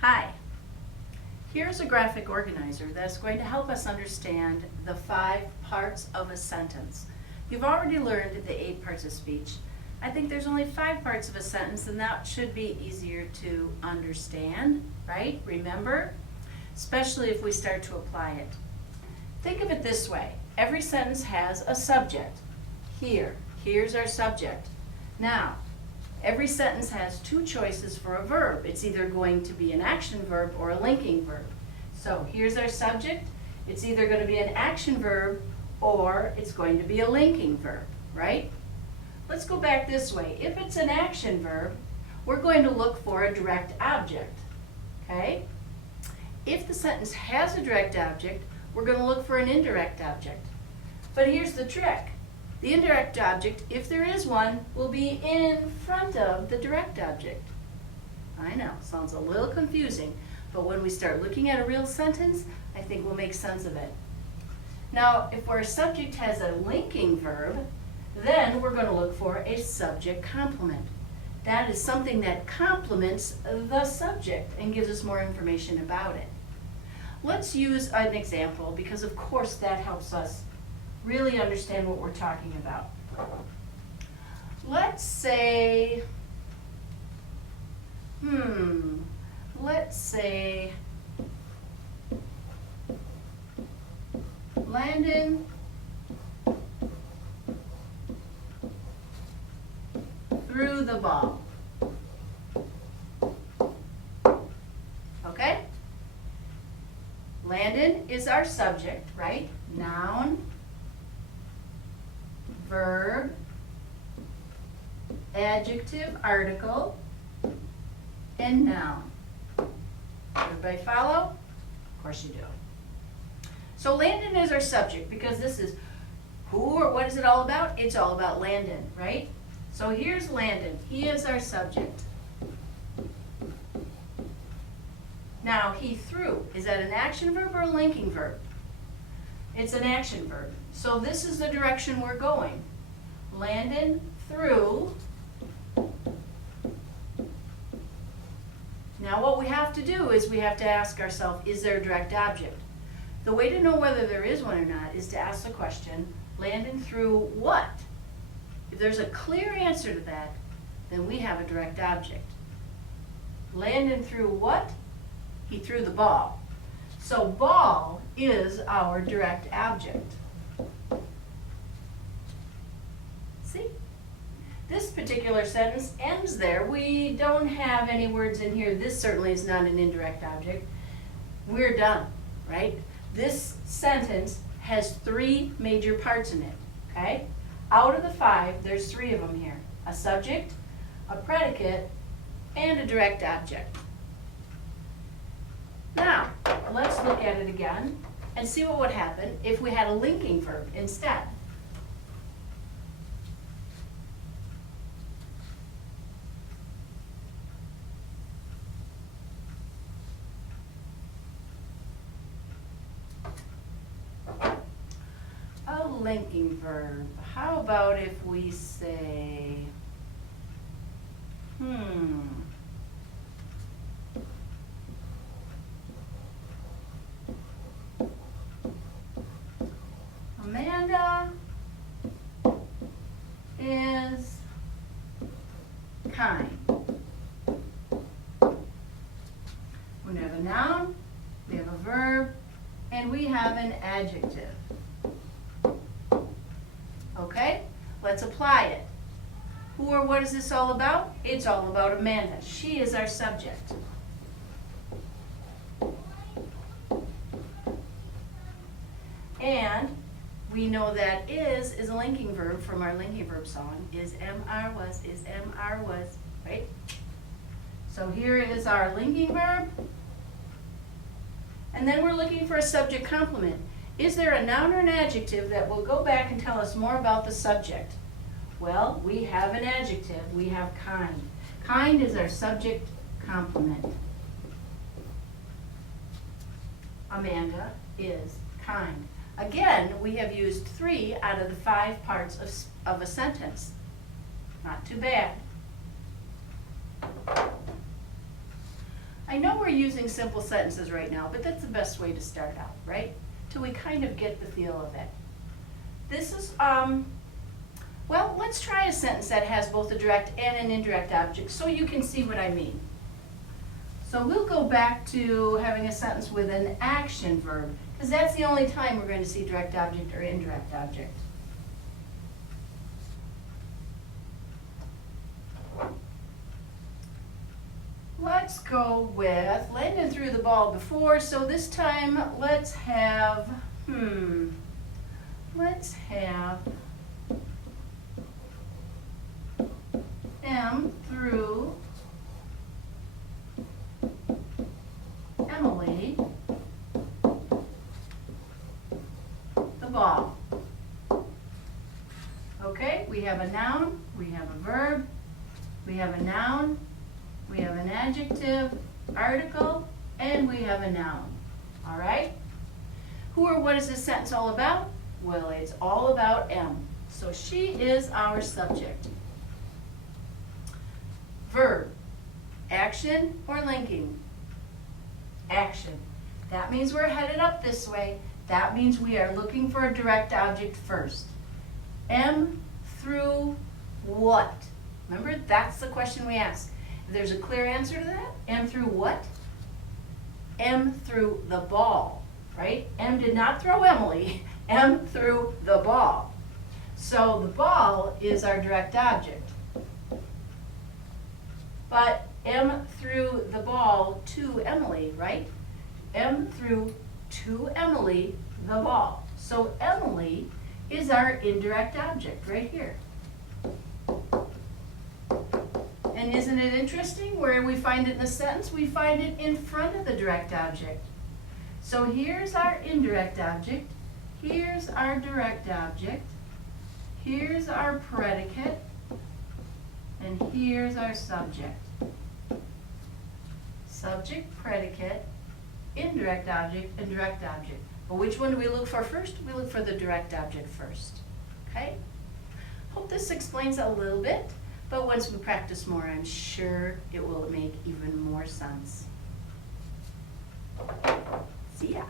Hi. Here's a graphic organizer that's going to help us understand the 5 parts of a sentence. You've already learned the 8 parts of speech. I think there's only 5 parts of a sentence, and that should be easier to understand, right? Remember? Especially if we start to apply it. Think of it this way. Every sentence has a subject. Here's our subject. Now, every sentence has 2 choices for a verb. It's either going to be an action verb or a linking verb. So here's our subject. It's either going to be an action verb or it's going to be a linking verb, right? Let's go back this way. If it's an action verb, we're going to look for a direct object, okay? If the sentence has a direct object, we're going to look for an indirect object. But here's the trick. The indirect object, if there is one, will be in front of the direct object. I know, sounds a little confusing, but when we start looking at a real sentence, I think we'll make sense of it. Now, if our subject has a linking verb, then we're going to look for a subject complement. That is something that complements the subject and gives us more information about it. Let's use an example because, of course, that helps us really understand what we're talking about. Let's say, Landon threw the ball. Okay? Landon is our subject, right? Noun, verb, adjective, article, and noun. Everybody follow? Of course you do. So Landon is our subject because this is who or what is it all about? It's all about Landon, right? So here's Landon. He is our subject. Now, he threw. Is that an action verb or a linking verb? It's an action verb. So this is the direction we're going. Landon threw. Now what we have to do is we have to ask ourselves, is there a direct object? The way to know whether there is one or not is to ask the question, Landon threw what? If there's a clear answer to that, then we have a direct object. Landon threw what? He threw the ball. So ball is our direct object. See? This particular sentence ends there. We don't have any words in here. This certainly is not an indirect object. We're done, right? This sentence has 3 major parts in it, okay? Out of the 5, there's 3 of them here. A subject, a predicate, and a direct object. Now, let's look at it again and see what would happen if we had a linking verb instead. A linking verb. How about if we say, Amanda is kind. We have a noun, we have a verb, and we have an adjective. Okay? Let's apply it. Who or what is this all about? It's all about Amanda. She is our subject. And we know that is a linking verb from our linking verb song. Is, was, right? So here is our linking verb. And then we're looking for a subject complement. Is there a noun or an adjective that will go back and tell us more about the subject? Well, we have an adjective. We have kind. Kind is our subject complement. Amanda is kind. Again, we have used 3 out of the 5 parts of a sentence. Not too bad. I know we're using simple sentences right now, but that's the best way to start out, right? Till we kind of get the feel of it. This is, well, let's try a sentence that has both a direct and an indirect object so you can see what I mean. So we'll go back to having a sentence with an action verb, because that's the only time we're going to see direct object or indirect object. Let's go with, Landon threw the ball before, so this time let's have, M threw Emily the ball. Okay, we have a noun, we have a verb, we have a noun, we have an adjective, article, and we have a noun. All right? Who or what is this sentence all about? Well, it's all about M. So she is our subject. Verb, action or linking? Action. That means we're headed up this way. That means we are looking for a direct object first. M through what? Remember, that's the question we ask. If there's a clear answer to that, M through what? M through the ball, right? M did not throw Emily. M threw the ball. So the ball is our direct object. But M threw the ball to Emily, right? M threw to Emily the ball. So Emily is our indirect object right here. And isn't it interesting where we find it in the sentence? We find it in front of the direct object. So here's our indirect object. Here's our direct object. Here's our predicate. And here's our subject. Subject, predicate, indirect object, and direct object. But which one do we look for first? We look for the direct object first. Okay? Hope this explains a little bit, but once we practice more, I'm sure it will make even more sense. See ya.